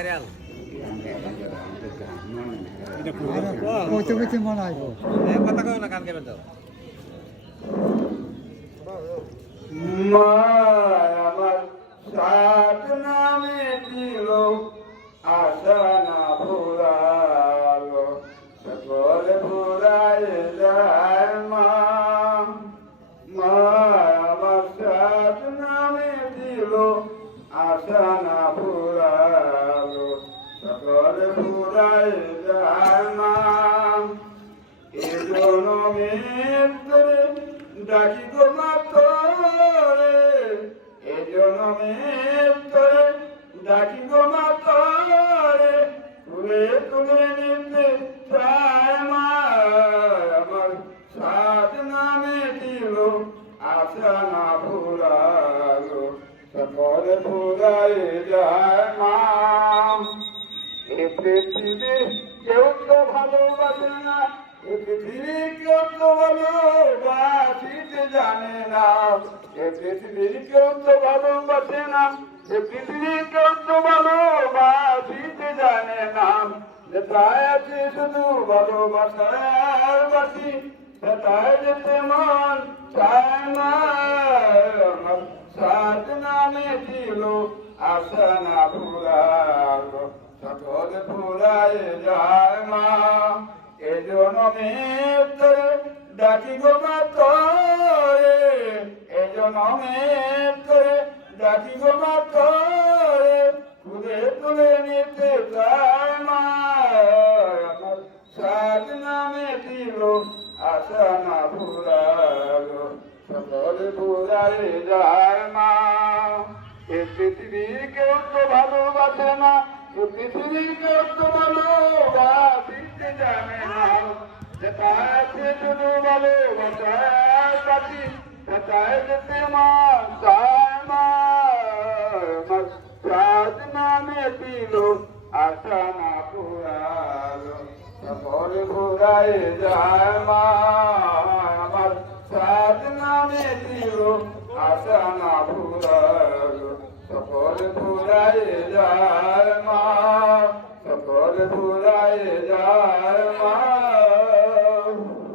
viral কইতে মনে হয় কথা কও না কান কেন তো মা আমার সাত নামে দিল আশা না ফুরালো সকল ফুরাই যায় মা মা আমার সাত নামে দিল আশা না ফুরালো সকল ফুরাই যায় মা এ জনমের ধরে ডাকি গো মা তোরে এ জনমের ধরে ডাকি গো মা তোরে তুলে তুলে নিতে চায় মা আমার সাত নামে দিল আশা না ফুরালো সকল ফুরাই যায় মা এ পৃথিবী কেউ তো ভালোবাসে না এ পৃথিবী কেউ তো ভালোবাসিতে জানে না এ পৃথিবী কেউ তো ভালোবাসে না এ পৃথিবী কেউ তো ভালোবাসিতে জানে না যেটায় আছে শুধু ভালোবাসার বাসি সেটাই যেতে মন চায় না আমার সাত নামে দিল আশা না ফুরালো সকল ফুরাই যায় মা এ জনমের ধরে ডাকি গো মা তোরে এ জনমের ধরে ডাকি গো মা তোরে তুলে তুলে নিতে চায় মা আমার সাত নামে দিল আশা না ফুরালো সকল ফুরাই যায় মা এ পৃথিবী কেউ তো ভালোবাসে না এ পৃথিবী কেউ তো ভালোবাসিতে জানে না যেটায় আছে শুধু ভালোবাসার পাখি সেটাই যেতে মা চায় মা আমার সাত নামে দিল আশা না ফুরালো সকল ফুরাই যায় মা আমার সাত নামে দিল আশা না ফুরালো সকল ফুরাই যায় মা সকল ফুরাই যায়